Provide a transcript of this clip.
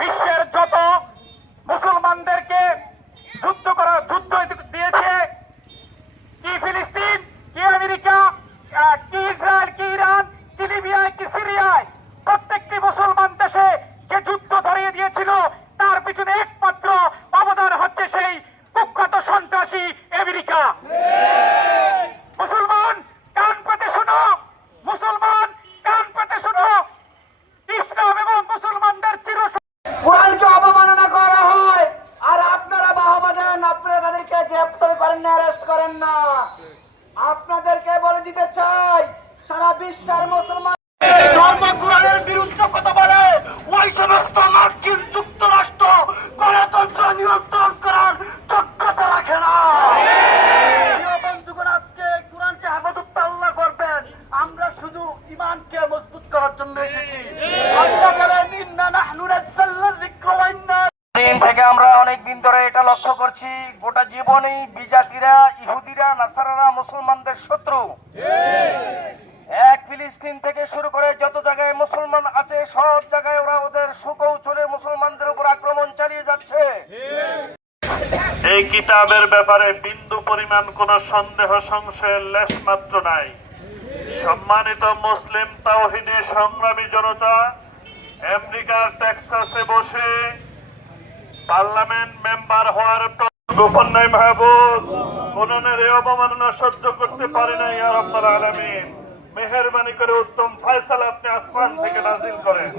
বিশ্বের যত মুসলমানদেরকে যুদ্ধ দিয়েছে, কি ফিলিস্তিন, কি আমেরিকা, কি ইসরায়েল, কি ইরান, কি লিবিয়ায়, কি সিরিয়ায়, প্রত্যেকটি মুসলমান দেশে যে যুদ্ধ ধরিয়ে দিয়েছিল তার পিছনে একমাত্র অবদান হচ্ছে সেই কুখ্যাত সন্ত্রাসী আমেরিকা। মুসলমান কান পেতে শোনো, মুসলমান কান পেতে শোনো, ইসলাম এবং মুসলমানদের কোরআনকে অবমাননা করা হয় আর আপনারা বাহবা দেন, আপনারা তাদেরকে গ্রেফতার করেন না, অ্যারেস্ট করেন না। আপনাদেরকে বলে দিতে চাই, সারা বিশ্বের মুসলমান ধর্ম কোরআনের বিরুদ্ধে কথা বলে ওই সমস্ত মার্কিন যুক্তরাষ্ট্র গণতন্ত্র নিয়ন্ত্রণ করার যোগ্যতা রাখে না। বন্ধুগণ, আজকে কোরআনকে হেফাজত আল্লাহ করবেন, আমরা শুধু ইমানকে মজবুত করার জন্য এসেছি। আল্লাহ বলেন, ইন্না নাহনু নাযালনা যিকরা ওয়া ইন্না দিন থেকে আমরা অনেক দিন ধরে এটা লক্ষ্য করছি, গোটা জীবনেই বিজাতিরা, ইহুদিরা, নাসারারা মুসলমানদের শত্রু। এক ফিলিস্তিন থেকে শুরু করে যত জায়গায় মুসলমান আছে সব জায়গায় ওরা ওদের সুকৌশলে মুসলমানদের উপর আক্রমণ চালিয়ে যাচ্ছে। এই কিতাবের ব্যাপারে বিন্দু পরিমাণ কোন সন্দেহ সংশয়ের লেশ মাত্র নাই। সম্মানিত মুসলিম তাওহীদি সংগ্রামী জনতা, আমেরিকার টেক্সাসে বসে পার্লামেন্ট মেম্বার হওয়ার গোপন নাই মাহবুব, কোরআনের এই অবমাননা সহ্য করতে পারি না। ইয়া রাব্বাল আলামিন, মেহেরবানি করে উত্তম ফয়সালা আপনি আসমান থেকে নাযিল করেন।